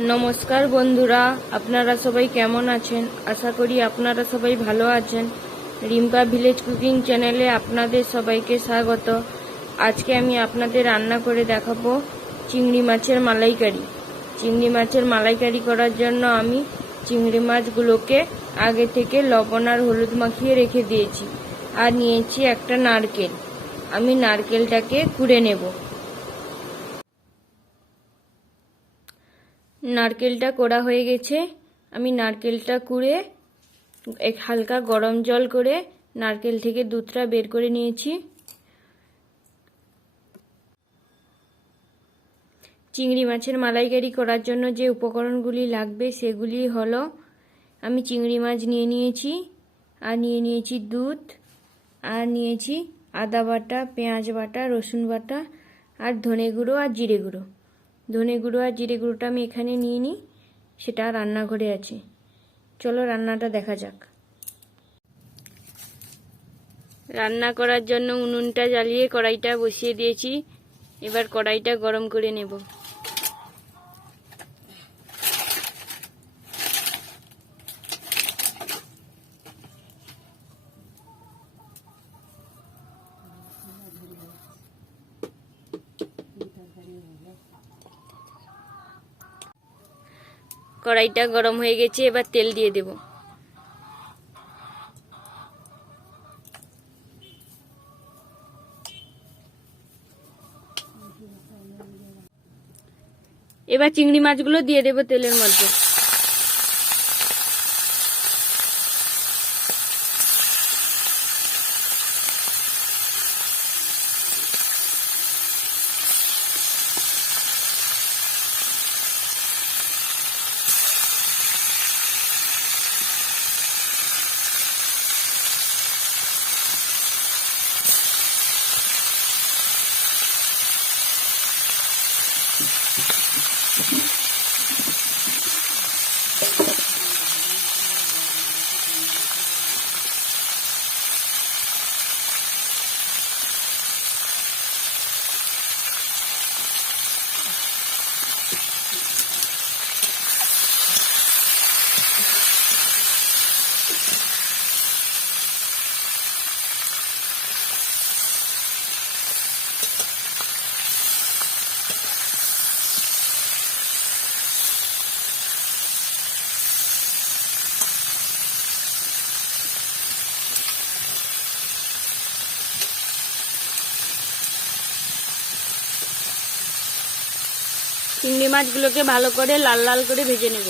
नमस्कार बंधुरा আপনারা সবাই কেমন আছেন। আশা করি আপনারা সবাই ভালো আছেন। রিম্পা ভিলেজ কুকিং চ্যানেলে আপনাদের সবাইকে স্বাগত। আজকে আমি আপনাদের রান্না করে দেখাবো চিংড়ি মাছের মালাইকারি। চিংড়ি মাছের মালাইকারি করার জন্য আমি চিংড়ি মাছগুলোকে আগে থেকে লবণ আর হলুদ মাখিয়ে রেখে দিয়েছি। আর নিয়েছি একটা নারকেল। আমি নারকেলটাকে কুড়ে নেব। নারকেলটা কোড়া হয়ে গেছে। আমি নারকেলটা কুড়ে এক হালকা গরম জল করে নারকেল থেকে দুধটা বের করে নিয়েছি। চিংড়ি মাছের মালাইকারি করার জন্য যে উপকরণগুলি লাগবে সেগুলি হলো, আমি চিংড়ি মাছ নিয়ে নিয়েছি, আর নিয়ে নিয়েছি দুধ, আর নিয়েছি আদা বাটা, পেঁয়াজ বাটা, রসুন বাটা, আর ধনে গুঁড়ো আর জিরে গুঁড়ো। ধনে গুঁড়ো আর জিরে গুঁড়োটা আমি এখানে নিয়ে নিই, সেটা রান্নাঘরে আছে। চলো রান্নাটা দেখা যাক। রান্না করার জন্য উনুনটা জ্বালিয়ে কড়াইটা বসিয়ে দিয়েছি। এবার কড়াইটা গরম করে নেব। কড়াইটা গরম হয়ে গেছে, এবার তেল দিয়ে দেব। এবার চিংড়ি মাছগুলো দিয়ে দেব তেলের মধ্যে। চিংড়ি মাছগুলোকে ভালো করে লাল লাল করে ভেজে নেব।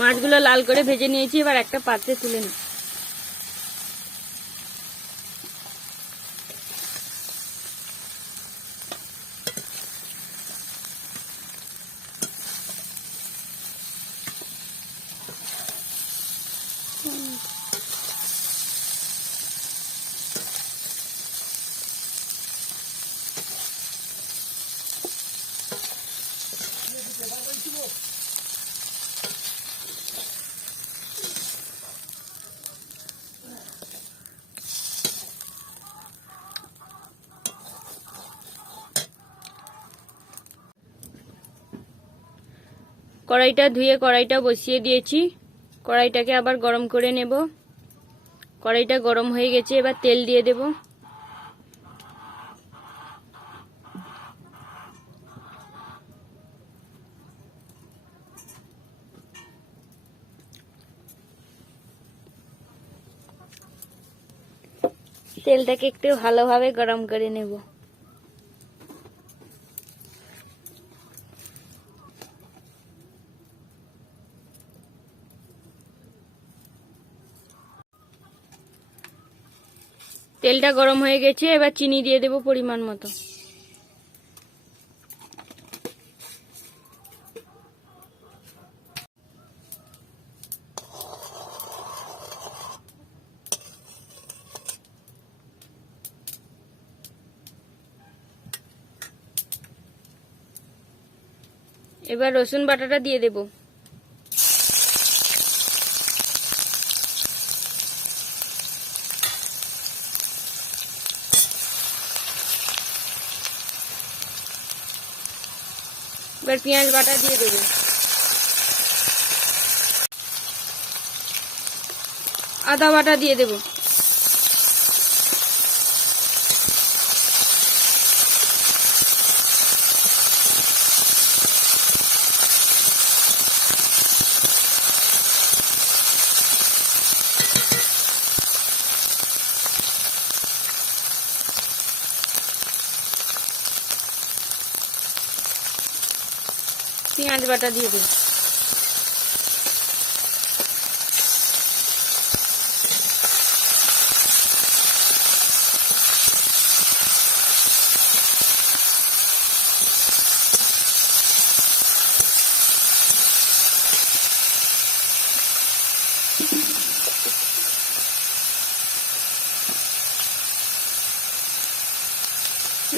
মাছগুলো লাল করে ভেজে নিয়েছি, এবার একটা পাত্রে তুলে নিই। কড়াইটা ধুয়ে কড়াইটা বসিয়ে দিয়েছি। কড়াইটাকে আবার গরম করে নেব। কড়াইটা গরম হয়ে গেছে, এবার তেল দিয়ে দেব। তেলটাকে একটু ভালোভাবে গরম করে নেব। তেলটা গরম হয়ে গেছে, এবার চিনি দিয়ে দেব পরিমাণ মতো। এবার রসুন বাটাটা দিয়ে দেব। এবার পেঁয়াজ বাটা দিয়ে দেব। আদা বাটা দিয়ে দেব। পেঁয়াজ বাটা দিয়ে দেব।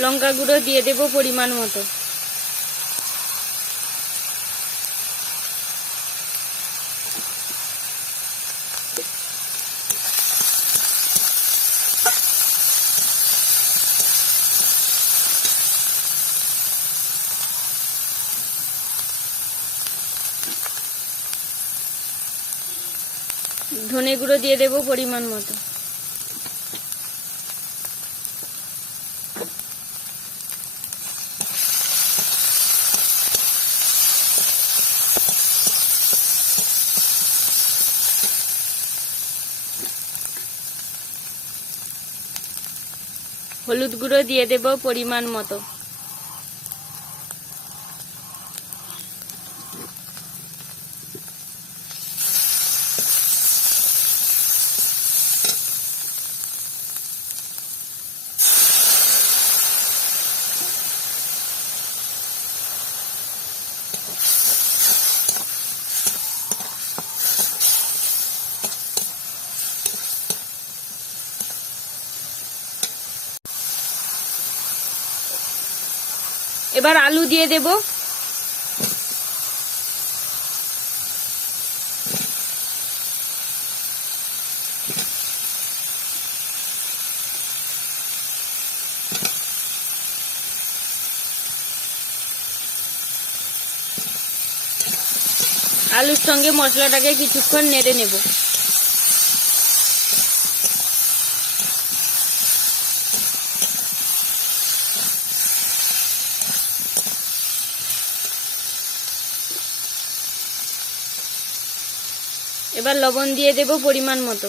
লঙ্কা গুঁড়ো দিয়ে দেব পরিমাণ মতো। ধনে গুঁড়ো দিয়ে দেব পরিমাণ মতো। হলুদ গুঁড়ো দিয়ে দেব পরিমাণ মতো। এবার আলু দিয়ে দেব। আলুর সঙ্গে মশলাটাকে কিছুক্ষণ নেড়ে নেব। এবার লবণ দিয়ে দেব পরিমাণ মতো।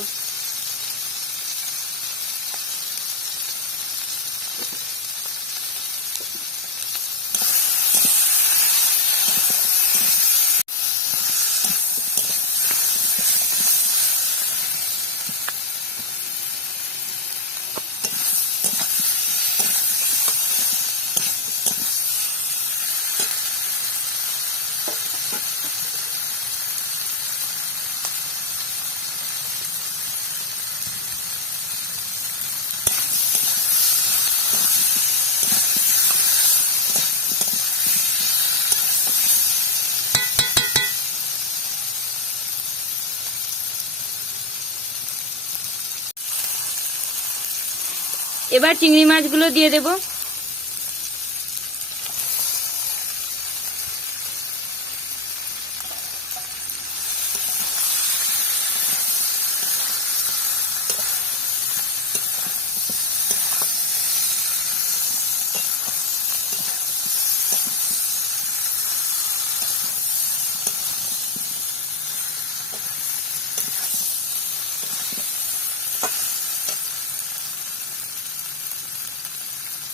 এবার চিংড়ি মাছগুলো দিয়ে দেব।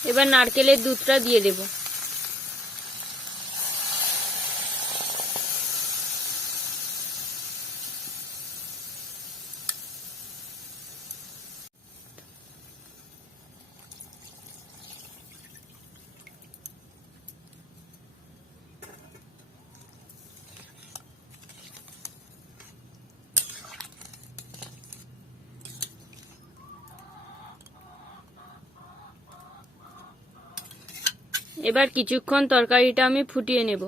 এবার নারকেলের দুধটা দিয়ে দেব। এবার কিছুক্ষণ তরকারিটা আমি ফুটিয়ে নেব।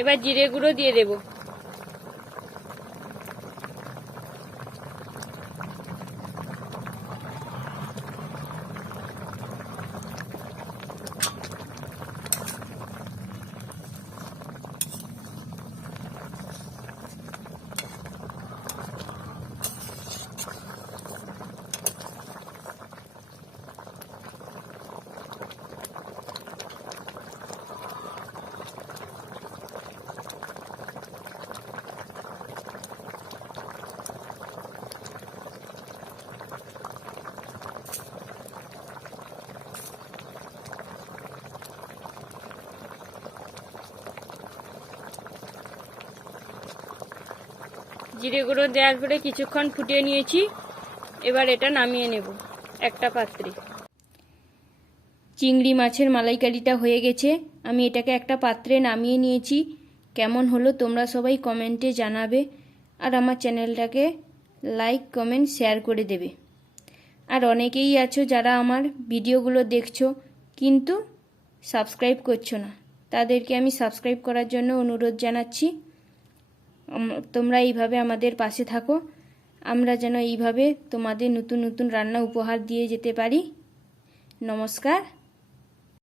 এবার জিরে গুঁড়ো দিয়ে দেব। জিরে গুঁড়ো দেওয়ার পরে কিছুক্ষণ ফুটিয়ে নিয়েছি। এবার এটা নামিয়ে নেব একটা পাত্রে। চিংড়ি মাছের মালাইকারিটা হয়ে গেছে, আমি এটাকে একটা পাত্রে নামিয়ে নিয়েছি। কেমন হলো তোমরা সবাই কমেন্টে জানাবে, আর আমার চ্যানেলটাকে লাইক কমেন্ট শেয়ার করে দেবে। আর অনেকেই আছো যারা আমার ভিডিওগুলো দেখছো কিন্তু সাবস্ক্রাইব করছো না, তাদেরকে আমি সাবস্ক্রাইব করার জন্য অনুরোধ জানাচ্ছি। তোমরা এইভাবে আমাদের পাশে থাকো, আমরা যেন এইভাবে তোমাদের নতুন নতুন রান্না উপহার দিয়ে যেতে পারি। নমস্কার।